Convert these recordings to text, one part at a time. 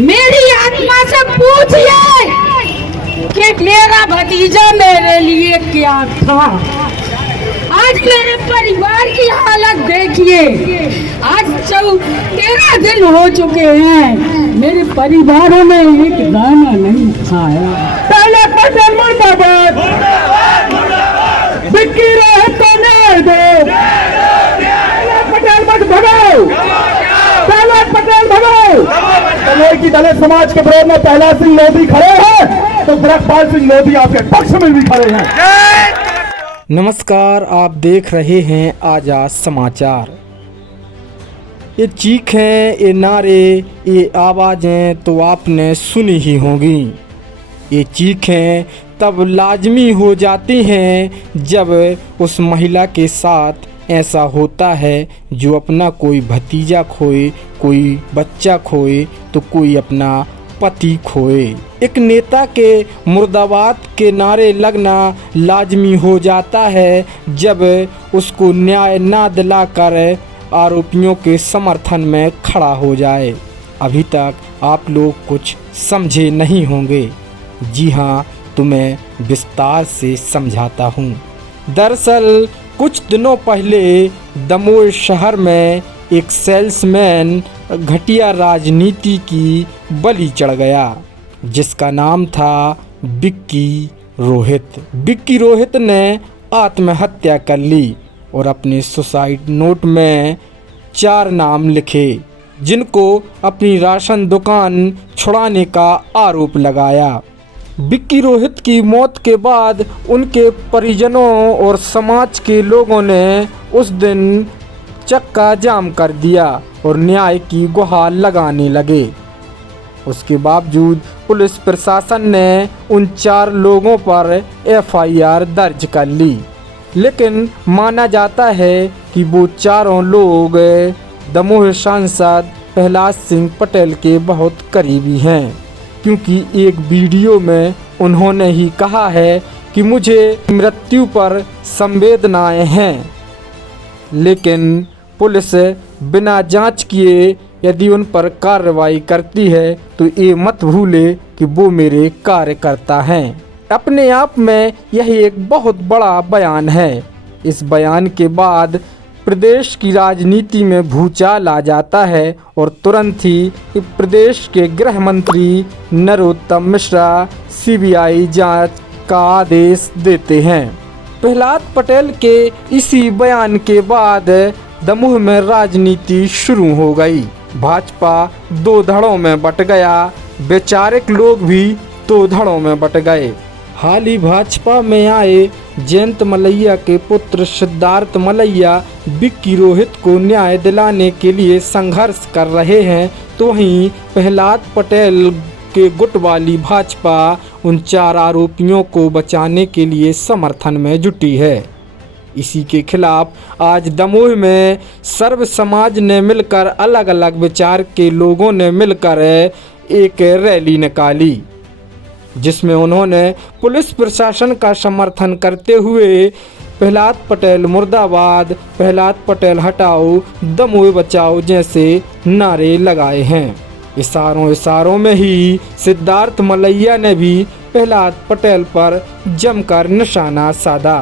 मेरी आत्मा से पूछिए कि मेरा भतीजा मेरे लिए क्या था। आज मेरे परिवार की हालत देखिए। आज 13 दिन हो चुके हैं, मेरे परिवारों में एक दाना नहीं खाया। पहले पटेल मुर्दाबाद, बिक्की रोहित को न्याय दो। पहले पटेल मत भगाओ, पहले पटेल भगाओ। कन्नौज की दलित समाज के विरोध में प्रहलाद सिंह लोधी खड़े हैं तो ब्रजपाल सिंह लोधी आपके पक्ष में भी खड़े हैं। नमस्कार, आप देख रहे हैं आजाद समाचार। ये चीखें, ये नारे, ये आवाज़ें तो आपने सुनी ही होंगी। ये चीखें तब लाजमी हो जाती हैं जब उस महिला के साथ ऐसा होता है जो अपना कोई भतीजा खोए, कोई बच्चा खोए तो कोई अपना पति खोए। एक नेता के मुर्दाबाद के नारे लगना लाजमी हो जाता है जब उसको न्याय ना दिलाकर आरोपियों के समर्थन में खड़ा हो जाए। अभी तक आप लोग कुछ समझे नहीं होंगे। जी हाँ, तुम्हें विस्तार से समझाता हूँ। दरअसल कुछ दिनों पहले दमोह शहर में एक सेल्समैन घटिया राजनीति की बलि चढ़ गया जिसका नाम था बिक्की रोहित। बिक्की रोहित ने आत्महत्या कर ली और अपने सुसाइड नोट में 4 नाम लिखे जिनको अपनी राशन दुकान छुड़ाने का आरोप लगाया। बिक्की रोहित की मौत के बाद उनके परिजनों और समाज के लोगों ने उस दिन चक्का जाम कर दिया और न्याय की गुहार लगाने लगे। उसके बावजूद पुलिस प्रशासन ने उन 4 लोगों पर एफआईआर दर्ज कर ली, लेकिन माना जाता है कि वो चारों लोग दमोह सांसद प्रहलाद सिंह पटेल के बहुत करीबी हैं, क्योंकि एक वीडियो में उन्होंने ही कहा है कि मुझे मृत्यु पर संवेदनाएं हैं, लेकिन पुलिस बिना जांच किए यदि उन पर कार्रवाई करती है तो ये मत भूले कि वो मेरे कार्यकर्ता हैं। अपने आप में यह एक बहुत बड़ा बयान है। इस बयान के बाद प्रदेश की राजनीति में भूचाल आ जाता है और तुरंत ही प्रदेश के गृह मंत्री नरोत्तम मिश्रा सीबीआई जांच का आदेश देते हैं। प्रहलाद पटेल के इसी बयान के बाद दमोह में राजनीति शुरू हो गई। भाजपा 2 धड़ों में बट गया, वैचारिक लोग भी 2 धड़ों में बट गए। हाल ही भाजपा में आए जयंत मलैया के पुत्र सिद्धार्थ मलैया बिक्की रोहित को न्याय दिलाने के लिए संघर्ष कर रहे हैं, तो वहीं प्रहलाद पटेल के गुट वाली भाजपा उन 4 आरोपियों को बचाने के लिए समर्थन में जुटी है। इसी के खिलाफ आज दमोह में सर्व समाज ने मिलकर, अलग अलग विचार के लोगों ने मिलकर एक रैली निकाली जिसमें उन्होंने पुलिस प्रशासन का समर्थन करते हुए प्रहलाद पटेल मुर्दाबाद, प्रहलाद पटेल हटाओ, दमोह बचाओ जैसे नारे लगाए हैं। इशारों में ही सिद्धार्थ मलैया ने भी प्रहलाद पटेल पर जमकर निशाना साधा।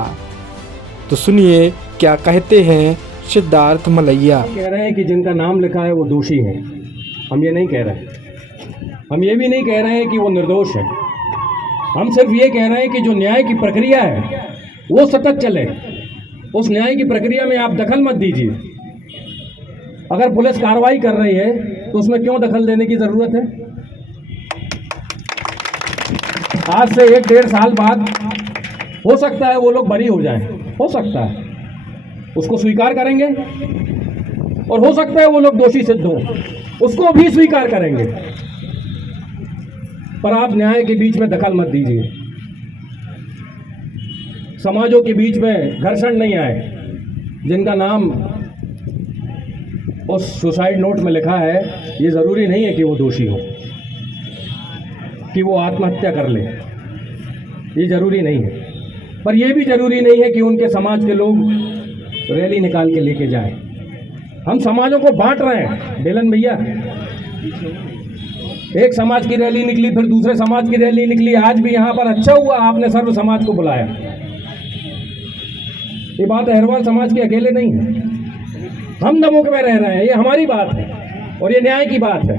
तो सुनिए क्या कहते हैं सिद्धार्थ मलैया। कह रहे हैं कि जिनका नाम लिखा है वो दोषी है। हम ये नहीं कह रहे। हम ये भी नहीं कह रहे हैं कि वो निर्दोष है। हम सिर्फ ये कह रहे हैं कि जो न्याय की प्रक्रिया है वो सतत चले। उस न्याय की प्रक्रिया में आप दखल मत दीजिए। अगर पुलिस कार्रवाई कर रही है तो उसमें क्यों दखल देने की ज़रूरत है? आज से 1-1.5 साल बाद हो सकता है वो लोग बरी हो जाएं, हो सकता है, उसको स्वीकार करेंगे, और हो सकता है वो लोग दोषी सिद्ध हों, उसको भी स्वीकार करेंगे। पर आप न्याय के बीच में दखल मत दीजिए। समाजों के बीच में घर्षण नहीं आए। जिनका नाम उस सुसाइड नोट में लिखा है, ये ज़रूरी नहीं है कि वो दोषी हो, कि वो आत्महत्या कर ले, ये ज़रूरी नहीं है। पर यह भी ज़रूरी नहीं है कि उनके समाज के लोग रैली निकाल के लेके जाएं। हम समाजों को बांट रहे हैं बेलन भैया। एक समाज की रैली निकली, फिर दूसरे समाज की रैली निकली, आज भी यहाँ पर अच्छा हुआ आपने सर्व समाज को बुलाया। ये बात अहरवाल समाज के अकेले नहीं है, हम दमुक में रह रहे हैं, ये हमारी बात है और ये न्याय की बात है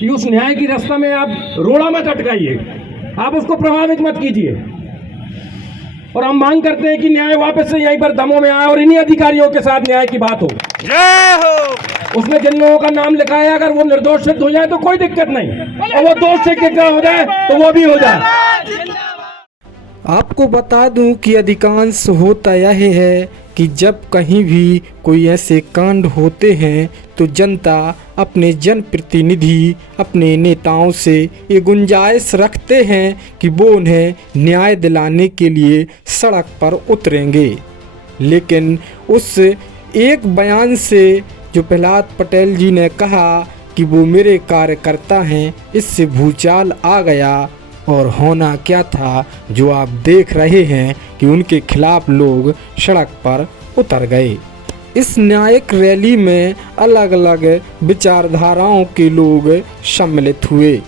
कि उस न्याय की रास्ता में आप रोड़ा मत अटकाइए, आप उसको प्रभावित मत कीजिए। और हम मांग करते हैं कि न्याय वापस से यहीं पर दमों में आए और इन्हीं अधिकारियों के साथ न्याय की बात हो। जय हो। उसमें जिन लोगों का नाम लिखा है अगर वो निर्दोष सिद्ध हो जाए तो कोई दिक्कत नहीं, और वो दोष से कितना हो जाए तो वो भी हो जाए। आपको बता दूं कि अधिकांश होता यह है कि जब कहीं भी कोई ऐसे कांड होते हैं तो जनता अपने जनप्रतिनिधि, अपने नेताओं से ये गुंजाइश रखते हैं कि वो उन्हें न्याय दिलाने के लिए सड़क पर उतरेंगे। लेकिन उस एक बयान से जो प्रहलाद पटेल जी ने कहा कि वो मेरे कार्यकर्ता हैं, इससे भूचाल आ गया। और होना क्या था जो आप देख रहे हैं कि उनके खिलाफ लोग सड़क पर उतर गए। इस न्यायिक रैली में अलग अलग विचारधाराओं के लोग सम्मिलित हुए,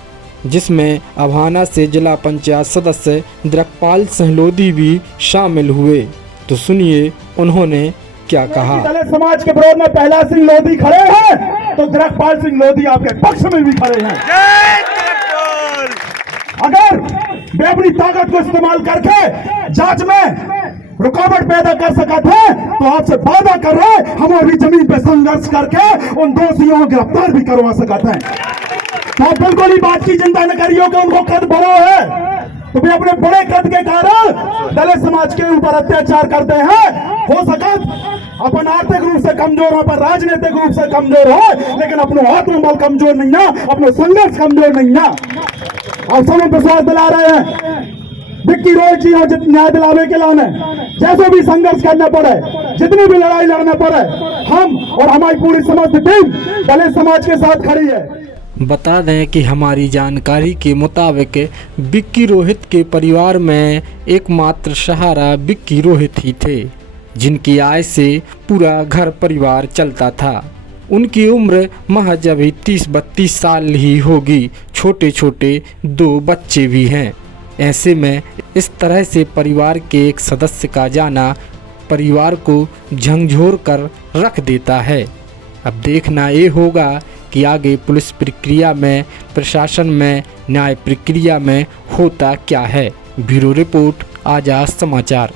जिसमें अभाना से जिला पंचायत सदस्य द्रकपाल सिंह लोधी भी शामिल हुए। तो सुनिए उन्होंने क्या कहा। दलित समाज के विरोध में प्रहलाद सिंह लोधी खड़े हैं तो द्रकपाल सिंह लोधी आपके पक्ष में भी खड़े हैं। अगर वे अपनी ताकत को इस्तेमाल करके जांच में रुकावट पैदा कर सकते हैं तो आपसे वादा कर रहे हैं हम अभी जमीन पे संघर्ष करके उन दोषियों को गिरफ्तार भी करवा सकते हैं। तो आप बिल्कुल ही बात की चिंता न करिए कि उनको कद बड़ा है, तो वे अपने बड़े कद के कारण दलित समाज के ऊपर अत्याचार करते हैं। हो सकत अपन आर्थिक रूप से कमजोर हो, पर राजनीतिक रूप से कमजोर हो, लेकिन अपनो आत्मबल कमजोर नहीं है, अपनो संघर्ष कमजोर नहीं है। आप सब विश्वास दिला रहे हैं विक्की रोहित जी हो न्याय दिलावे के लाने जैसे भी संघर्ष करना पड़े, जितनी भी लड़ाई लड़ना पड़े, हम और हमारी पूरी समस्त टीम दलित समाज के साथ खड़ी है। बता दें कि हमारी जानकारी के मुताबिक विक्की रोहित के परिवार में एकमात्र सहारा विक्की रोहित ही थे, जिनकी आय से पूरा घर परिवार चलता था। उनकी उम्र महज अभी 30-32 साल ही होगी, छोटे छोटे 2 बच्चे भी हैं। ऐसे में इस तरह से परिवार के एक सदस्य का जाना परिवार को झंझोर कर रख देता है। अब देखना ये होगा कि आगे पुलिस प्रक्रिया में, प्रशासन में, न्याय प्रक्रिया में होता क्या है। ब्यूरो रिपोर्ट आजाद समाचार।